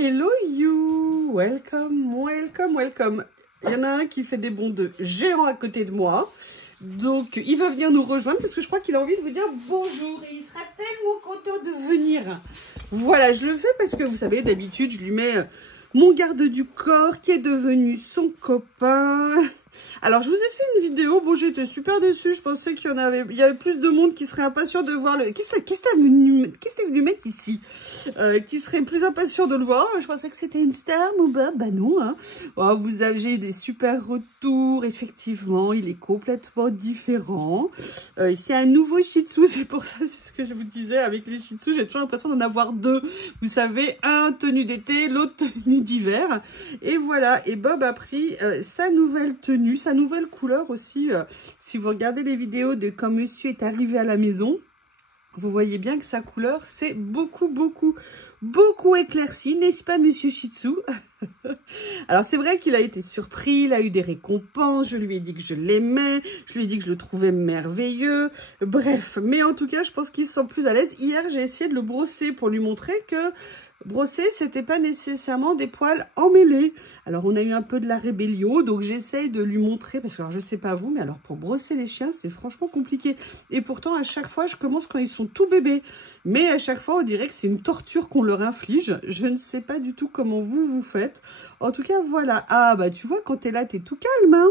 Hello you, welcome. Il y en a un qui fait des bonds de géant à côté de moi. Donc, il va venir nous rejoindre parce que je crois qu'il a envie de vous dire bonjour. Et il sera tellement content de venir. Voilà, je le fais parce que vous savez, d'habitude, je lui mets mon garde du corps qui est devenu son copain. Alors, je vous ai fait une vidéo. Bon, j'étais super déçue. Je pensais qu'il y avait plus de monde qui serait impatient de voir le... Qu'est-ce que t'es venu mettre ici qui serait plus impatient de le voir. Je pensais que c'était une star, mon bah non. Hein. Oh, vous avez eu des super retours. Effectivement, il est complètement différent. C'est un nouveau Shih Tzu. C'est pour ça, c'est ce que je vous disais. Avec les Shih Tzu, j'ai toujours l'impression d'en avoir deux. Vous savez, un tenue d'été, l'autre tenue d'hiver. Et voilà. Et Bob a pris sa nouvelle tenue, sa nouvelle couleur aussi. Si vous regardez les vidéos de quand monsieur est arrivé à la maison, vous voyez bien que sa couleur s'est beaucoup éclaircie, n'est-ce pas, monsieur Shih Tzu? Alors, c'est vrai qu'il a été surpris, il a eu des récompenses, je lui ai dit que je l'aimais, je lui ai dit que je le trouvais merveilleux, bref. Mais en tout cas, je pense qu'il se sent plus à l'aise. Hier, j'ai essayé de le brosser pour lui montrer que brosser, c'était pas nécessairement des poils emmêlés. Alors, on a eu un peu de la rébellion, donc j'essaye de lui montrer, parce que alors, je sais pas vous, mais alors pour brosser les chiens, c'est franchement compliqué. Et pourtant, à chaque fois, je commence quand ils sont tout bébés. Mais à chaque fois, on dirait que c'est une torture qu'on leur inflige. Je ne sais pas du tout comment vous faites. En tout cas, voilà. Ah, bah tu vois, quand t'es là, t'es tout calme, hein.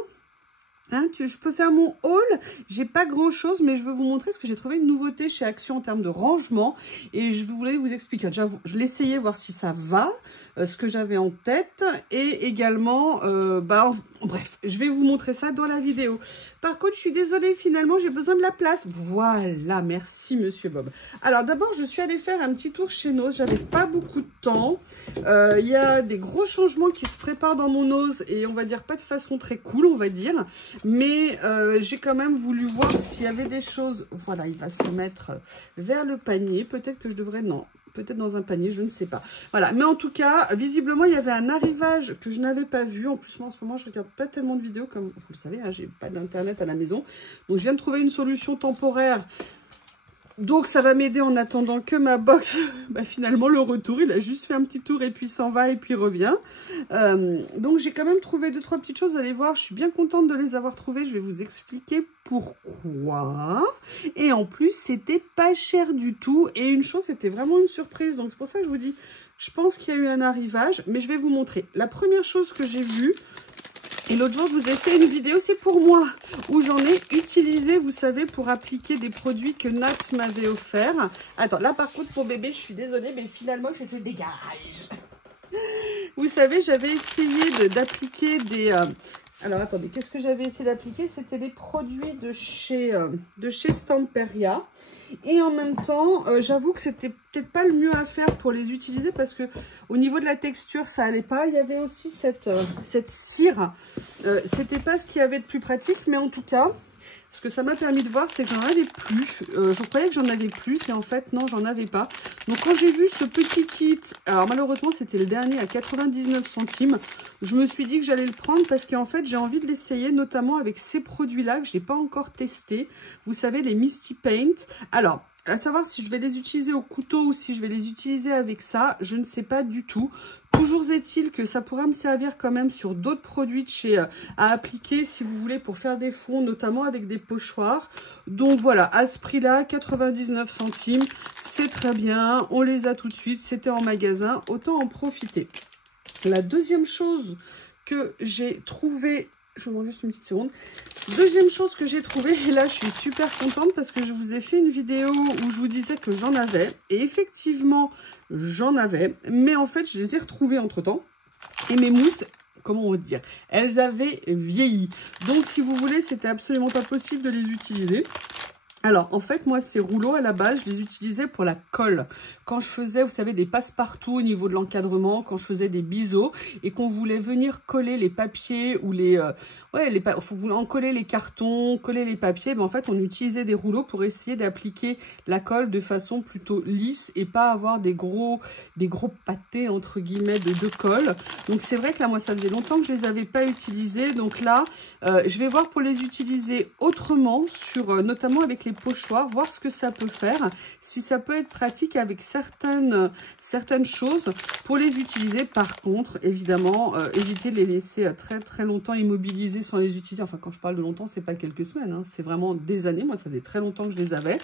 Je peux faire mon haul, j'ai pas grand chose, mais je veux vous montrer ce que j'ai trouvé une nouveauté chez Action en termes de rangement. Et je voulais vous expliquer, déjà je l'essayais, voir si ça va, ce que j'avais en tête. Et également, bref, je vais vous montrer ça dans la vidéo. Par contre, je suis désolée, finalement, j'ai besoin de la place. Voilà, merci monsieur Bob. Alors d'abord, je suis allée faire un petit tour chez Nose, j'avais pas beaucoup de temps. Il y a des gros changements qui se préparent dans mon Nose et on va dire pas de façon très cool, on va dire. Mais j'ai quand même voulu voir s'il y avait des choses. Voilà, il va se mettre vers le panier. Peut-être que je devrais... Non, peut-être dans un panier, je ne sais pas. Voilà, mais en tout cas, visiblement, il y avait un arrivage que je n'avais pas vu. En plus, moi, en ce moment, je ne regarde pas tellement de vidéos, comme vous le savez, hein, j'ai pas d'internet à la maison. Donc, je viens de trouver une solution temporaire. Donc, ça va m'aider en attendant que ma box, finalement, le retour. Il a juste fait un petit tour et puis s'en va et puis revient. Donc, j'ai quand même trouvé 2-3 petites choses. Vous allez voir, je suis bien contente de les avoir trouvées. Je vais vous expliquer pourquoi. Et en plus, c'était pas cher du tout. Et une chose, c'était vraiment une surprise. Donc, c'est pour ça que je vous dis, je pense qu'il y a eu un arrivage. Mais je vais vous montrer. La première chose que j'ai vue, et l'autre jour, je vous ai fait une vidéo, c'est pour moi, où j'en ai utilisé, vous savez, pour appliquer des produits que Nat m'avait offert. Attends, là, par contre, pour bébé, je suis désolée, mais finalement, je te dégage. Vous savez, j'avais essayé d'appliquer des... Alors, attendez, qu'est-ce que j'avais essayé d'appliquer? C'était des produits de chez Stamperia. Et en même temps, j'avoue que c'était peut-être pas le mieux à faire pour les utiliser parce que au niveau de la texture, ça allait pas. Il y avait aussi cette cire. C'était pas ce qu'il y avait de plus pratique, mais en tout cas, ce que ça m'a permis de voir, c'est que j'en avais plus. Je croyais que j'en avais plus et en fait, non, j'en avais pas. Donc, quand j'ai vu ce petit kit, alors malheureusement, c'était le dernier à 99 centimes. Je me suis dit que j'allais le prendre parce qu'en fait, j'ai envie de l'essayer, notamment avec ces produits-là que je n'ai pas encore testé. Vous savez, les Misty Paint. Alors, à savoir si je vais les utiliser au couteau ou si je vais les utiliser avec ça, je ne sais pas du tout. Toujours est-il que ça pourra me servir quand même sur d'autres produits de chez à appliquer si vous voulez pour faire des fonds, notamment avec des pochoirs. Donc voilà, à ce prix-là, 99 centimes, c'est très bien. On les a tout de suite, c'était en magasin, autant en profiter. La deuxième chose que j'ai trouvée... Je vous demande juste une petite seconde. Deuxième chose que j'ai trouvée, et là je suis super contente parce que je vous ai fait une vidéo où je vous disais que j'en avais. Et effectivement, j'en avais. Mais en fait, je les ai retrouvées entre temps. Et mes mousses, comment on va dire, elles avaient vieilli. Donc si vous voulez, c'était absolument pas possible de les utiliser. Alors, en fait, moi, ces rouleaux, à la base, je les utilisais pour la colle. Quand je faisais, vous savez, des passe-partout au niveau de l'encadrement, quand je faisais des biseaux et qu'on voulait venir coller les papiers ou les... vous voulez en coller les cartons, coller les papiers, en fait, on utilisait des rouleaux pour essayer d'appliquer la colle de façon plutôt lisse et pas avoir des gros pâtés, entre guillemets, de colle. Donc, c'est vrai que là, moi, ça faisait longtemps que je les avais pas utilisés. Donc là, je vais voir pour les utiliser autrement, notamment avec les pochoirs, voir ce que ça peut faire, si ça peut être pratique avec certaines choses pour les utiliser. Par contre, évidemment, éviter de les laisser très très longtemps immobilisés sans les utiliser. Enfin, quand je parle de longtemps, c'est pas quelques semaines, hein, c'est vraiment des années. Moi, ça faisait très longtemps que je les avais.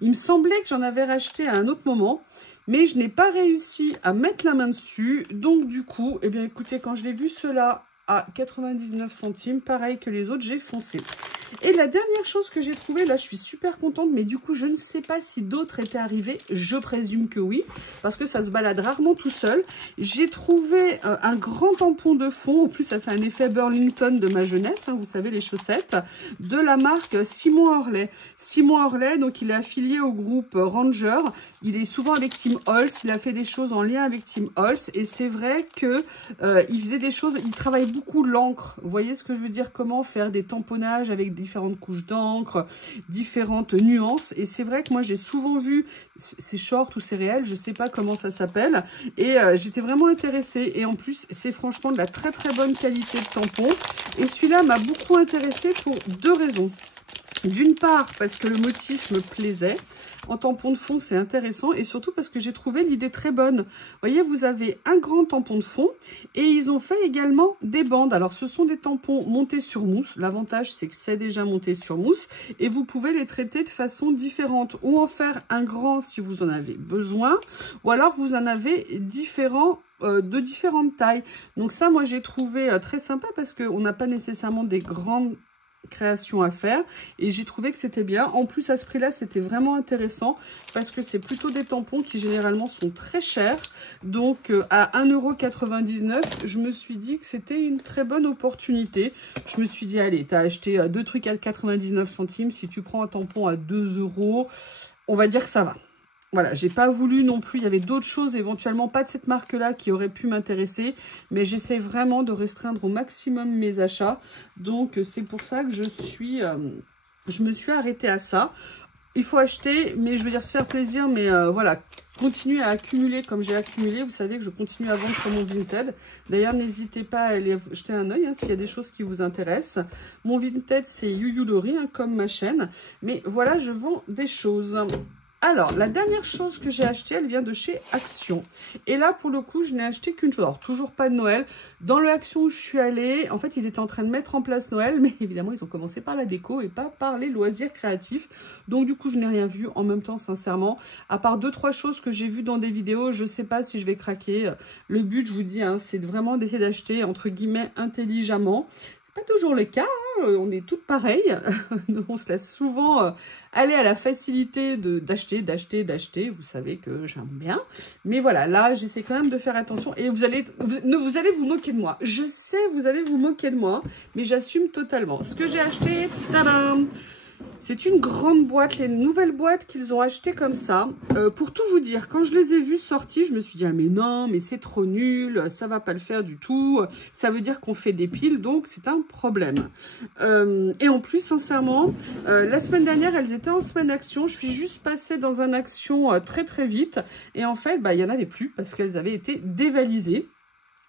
Il me semblait que j'en avais racheté à un autre moment, mais je n'ai pas réussi à mettre la main dessus. Donc, du coup, eh bien, écoutez, quand je l'ai vu cela à 99 centimes, pareil que les autres, j'ai foncé. Et la dernière chose que j'ai trouvée, là je suis super contente, mais du coup je ne sais pas si d'autres étaient arrivés, je présume que oui, parce que ça se balade rarement tout seul. J'ai trouvé un grand tampon de fond, en plus ça fait un effet Burlington de ma jeunesse, hein, vous savez les chaussettes, de la marque Simon Orley. Simon Orley, donc il est affilié au groupe Ranger, il est souvent avec Tim Holtz, il a fait des choses en lien avec Tim Holtz, et c'est vrai que il faisait des choses, il travaille beaucoup l'encre, vous voyez ce que je veux dire, comment faire des tamponnages avec différentes couches d'encre, différentes nuances. Et c'est vrai que moi, j'ai souvent vu ces shorts ou ces réels, je sais pas comment ça s'appelle. Et j'étais vraiment intéressée. Et en plus, c'est franchement de la très très bonne qualité de tampon. Et celui-là m'a beaucoup intéressée pour deux raisons. D'une part, parce que le motif me plaisait. En tampon de fond, c'est intéressant. Et surtout parce que j'ai trouvé l'idée très bonne. Vous voyez, vous avez un grand tampon de fond. Et ils ont fait également des bandes. Alors, ce sont des tampons montés sur mousse. L'avantage, c'est que c'est déjà monté sur mousse. Et vous pouvez les traiter de façon différente. Ou en faire un grand si vous en avez besoin. Ou alors, vous en avez différents de différentes tailles. Donc ça, moi, j'ai trouvé très sympa parce qu'on n'a pas nécessairement des grandes création à faire et j'ai trouvé que c'était bien. En plus à ce prix là c'était vraiment intéressant parce que c'est plutôt des tampons qui généralement sont très chers, donc à 1,99 €, je me suis dit que c'était une très bonne opportunité. Je me suis dit allez, t'as acheté deux trucs à 99 centimes, si tu prends un tampon à 2 €, on va dire que ça va. Voilà, j'ai pas voulu non plus, il y avait d'autres choses éventuellement, pas de cette marque-là qui aurait pu m'intéresser, mais j'essaie vraiment de restreindre au maximum mes achats. Donc c'est pour ça que je me suis arrêtée à ça. Il faut acheter, mais je veux dire se faire plaisir, mais voilà, continuer à accumuler comme j'ai accumulé. Vous savez que je continue à vendre sur mon Vinted. D'ailleurs, n'hésitez pas à aller jeter un œil hein, s'il y a des choses qui vous intéressent. Mon Vinted, c'est Yuyulori, hein, comme ma chaîne. Mais voilà, je vends des choses. Alors, la dernière chose que j'ai achetée, elle vient de chez Action. Et là, pour le coup, je n'ai acheté qu'une chose. Alors, toujours pas de Noël. Dans le Action où je suis allée, en fait, ils étaient en train de mettre en place Noël. Mais évidemment, ils ont commencé par la déco et pas par les loisirs créatifs. Donc, du coup, je n'ai rien vu en même temps, sincèrement. À part 2-3 choses que j'ai vues dans des vidéos, je ne sais pas si je vais craquer. Le but, je vous dis, hein, c'est vraiment d'essayer d'acheter, entre guillemets, intelligemment. Pas toujours le cas, hein. On est toutes pareilles, on se laisse souvent aller à la facilité d'acheter, vous savez que j'aime bien, mais voilà, là j'essaie quand même de faire attention et vous allez vous moquer de moi, je sais vous allez vous moquer de moi, mais j'assume totalement. Ce que j'ai acheté, tadam, c'est une grande boîte, les nouvelles boîtes qu'ils ont achetées comme ça. Pour tout vous dire, quand je les ai vues sorties, je me suis dit, ah mais non, mais c'est trop nul, ça va pas le faire du tout. Ça veut dire qu'on fait des piles, donc c'est un problème. Et en plus, sincèrement, la semaine dernière, elles étaient en semaine action. Je suis juste passée dans un action très très vite. Et en fait, bah, il n'y en avait plus parce qu'elles avaient été dévalisées.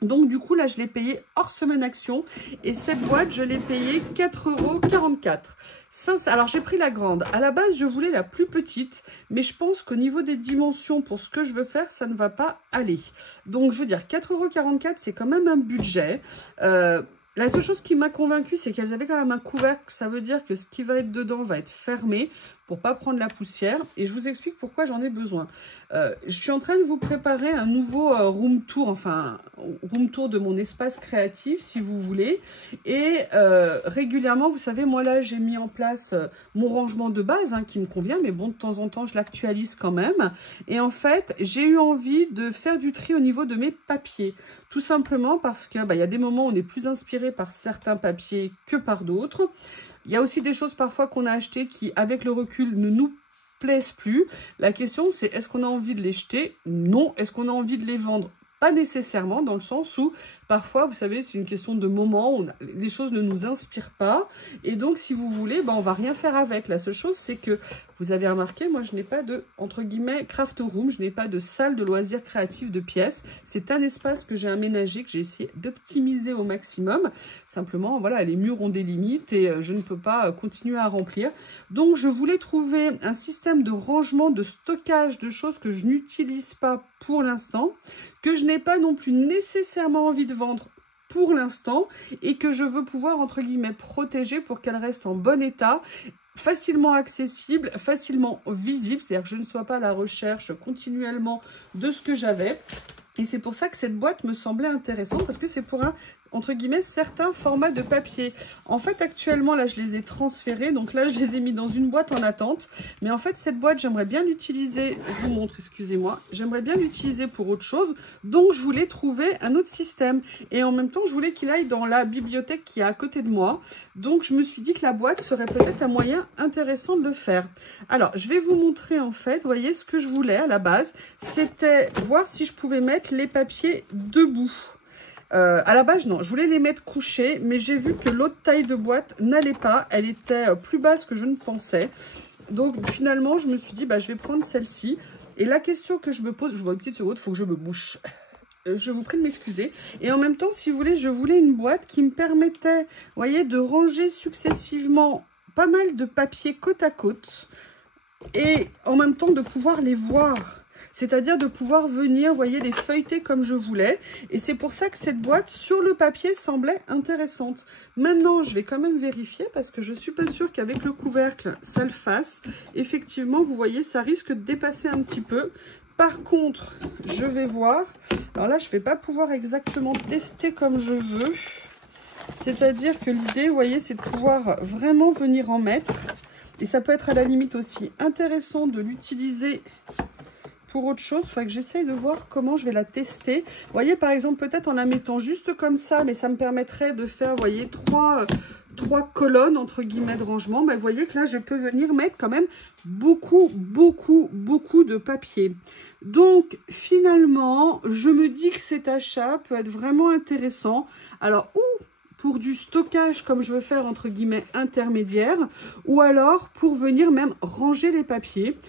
Donc du coup là je l'ai payé hors semaine action et cette boîte je l'ai payée 4,44 €. Alors j'ai pris la grande, à la base je voulais la plus petite mais je pense qu'au niveau des dimensions pour ce que je veux faire ça ne va pas aller. Donc je veux dire 4,44 € c'est quand même un budget. La seule chose qui m'a convaincue, c'est qu'elles avaient quand même un couvercle. Ça veut dire que ce qui va être dedans va être fermé pour pas prendre la poussière. Et je vous explique pourquoi j'en ai besoin. Je suis en train de vous préparer un nouveau room tour, enfin room tour de mon espace créatif, si vous voulez. Et régulièrement, vous savez, moi là, j'ai mis en place mon rangement de base hein, qui me convient. Mais bon, de temps en temps, je l'actualise quand même. Et en fait, j'ai eu envie de faire du tri au niveau de mes papiers. Tout simplement parce qu'il y a des moments où on est plus inspiré par certains papiers que par d'autres. Il y a aussi des choses parfois qu'on a achetées qui, avec le recul, ne nous plaisent plus. La question, c'est est-ce qu'on a envie de les jeter? Non. Est-ce qu'on a envie de les vendre? Pas nécessairement, dans le sens où parfois, vous savez, c'est une question de moment, les choses ne nous inspirent pas. Et donc, si vous voulez, on va rien faire avec. La seule chose, c'est que Vous avez remarqué, moi je n'ai pas de, entre guillemets, craft room, je n'ai pas de salle de loisirs créatifs de pièces. C'est un espace que j'ai aménagé, que j'ai essayé d'optimiser au maximum. Simplement, voilà, les murs ont des limites et je ne peux pas continuer à remplir. Donc je voulais trouver un système de rangement, de stockage de choses que je n'utilise pas pour l'instant, que je n'ai pas non plus nécessairement envie de vendre pour l'instant et que je veux pouvoir entre guillemets protéger pour qu'elle reste en bon état, facilement accessible, facilement visible, c'est-à-dire que je ne sois pas à la recherche continuellement de ce que j'avais. Et c'est pour ça que cette boîte me semblait intéressante parce que c'est pour un, entre guillemets, certains formats de papier. En fait, actuellement, là, je les ai transférés. Donc là, je les ai mis dans une boîte en attente. Mais en fait, cette boîte, j'aimerais bien l'utiliser. Je vous montre, excusez-moi. J'aimerais bien l'utiliser pour autre chose. Donc, je voulais trouver un autre système. Et en même temps, je voulais qu'il aille dans la bibliothèque qui est à côté de moi. Donc, je me suis dit que la boîte serait peut-être un moyen intéressant de le faire. Alors, je vais vous montrer, en fait, vous voyez, ce que je voulais à la base. C'était voir si je pouvais mettre les papiers debout. À la base, non, je voulais les mettre couchés, mais j'ai vu que l'autre taille de boîte n'allait pas. Elle était plus basse que je ne pensais. Donc, finalement, je me suis dit, bah, je vais prendre celle-ci. Et la question que je me pose, je vois une petite seconde, il faut que je me bouche. Je vous prie de m'excuser. Et en même temps, si vous voulez, je voulais une boîte qui me permettait, vous voyez, de ranger successivement pas mal de papiers côte à côte. Et en même temps, de pouvoir les voir. C'est-à-dire de pouvoir venir, vous voyez, les feuilleter comme je voulais. Et c'est pour ça que cette boîte, sur le papier, semblait intéressante. Maintenant, je vais quand même vérifier parce que je suis pas sûre qu'avec le couvercle, ça le fasse. Effectivement, vous voyez, ça risque de dépasser un petit peu. Par contre, je vais voir. Alors là, je ne vais pas pouvoir exactement tester comme je veux. C'est-à-dire que l'idée, vous voyez, c'est de pouvoir vraiment venir en mettre. Et ça peut être à la limite aussi intéressant de l'utiliser pour autre chose. Il faudrait que j'essaye de voir comment je vais la tester. Vous voyez, par exemple, peut-être en la mettant juste comme ça, mais ça me permettrait de faire, vous voyez, trois colonnes, entre guillemets, de rangement. Ben, vous voyez que là, je peux venir mettre quand même beaucoup de papier. Donc, finalement, je me dis que cet achat peut être vraiment intéressant. Alors, pour du stockage comme je veux faire entre guillemets intermédiaire, ou alors pour venir même ranger les papiers.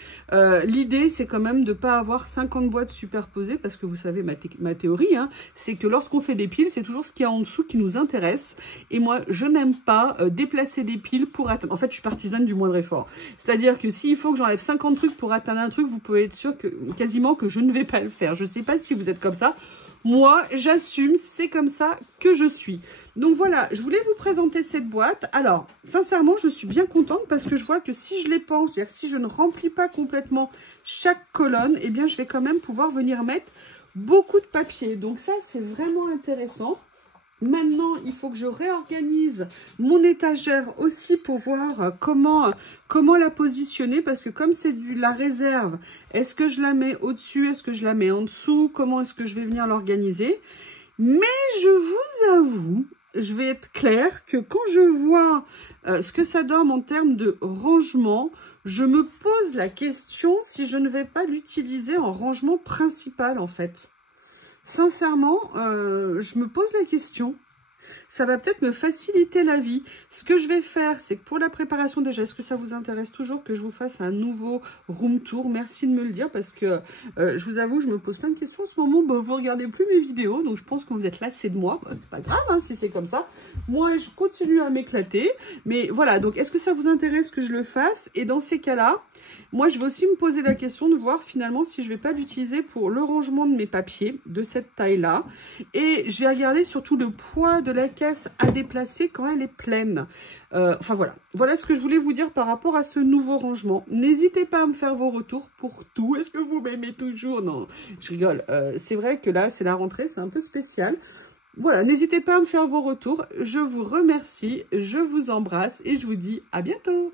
L'idée c'est quand même de ne pas avoir 50 boîtes superposées parce que vous savez ma théorie, hein, c'est que lorsqu'on fait des piles, c'est toujours ce qu'il y a en dessous qui nous intéresse. Et moi je n'aime pas déplacer des piles pour atteindre. En fait je suis partisane du moindre effort. C'est-à-dire que s'il faut que j'enlève 50 trucs pour atteindre un truc, vous pouvez être sûr que quasiment que je ne vais pas le faire. Je ne sais pas si vous êtes comme ça. Moi, j'assume, c'est comme ça que je suis. Donc voilà, je voulais vous présenter cette boîte. Alors, sincèrement, je suis bien contente parce que je vois que si je les pense, c'est-à-dire que si je ne remplis pas complètement chaque colonne, eh bien, je vais quand même pouvoir venir mettre beaucoup de papier. Donc ça, c'est vraiment intéressant. Maintenant, il faut que je réorganise mon étagère aussi pour voir comment la positionner. Parce que comme c'est la réserve, est-ce que je la mets au-dessus? Est-ce que je la mets en dessous? Comment est-ce que je vais venir l'organiser? Mais je vous avoue, je vais être claire que quand je vois ce que ça donne en termes de rangement, je me pose la question si je ne vais pas l'utiliser en rangement principal en fait. Sincèrement, je me pose la question. Ça va peut-être me faciliter la vie. Ce que je vais faire, c'est que pour la préparation déjà, est-ce que ça vous intéresse toujours que je vous fasse un nouveau room tour? Merci de me le dire parce que je vous avoue, je me pose plein de questions en ce moment. Bah, vous regardez plus mes vidéos, donc je pense que vous êtes lassés de moi. Bah, c'est pas grave hein, si c'est comme ça. Moi, je continue à m'éclater. Mais voilà, donc est-ce que ça vous intéresse que je le fasse? Et dans ces cas-là, moi, je vais aussi me poser la question de voir finalement si je ne vais pas l'utiliser pour le rangement de mes papiers de cette taille-là. Et j'ai regardé surtout le poids de la caisse à déplacer quand elle est pleine. Enfin voilà, voilà ce que je voulais vous dire par rapport à ce nouveau rangement. N'hésitez pas à me faire vos retours pour tout. Est-ce que vous m'aimez toujours? Non, je rigole. C'est vrai que là, c'est la rentrée, c'est un peu spécial. Voilà, n'hésitez pas à me faire vos retours. Je vous remercie, je vous embrasse et je vous dis à bientôt.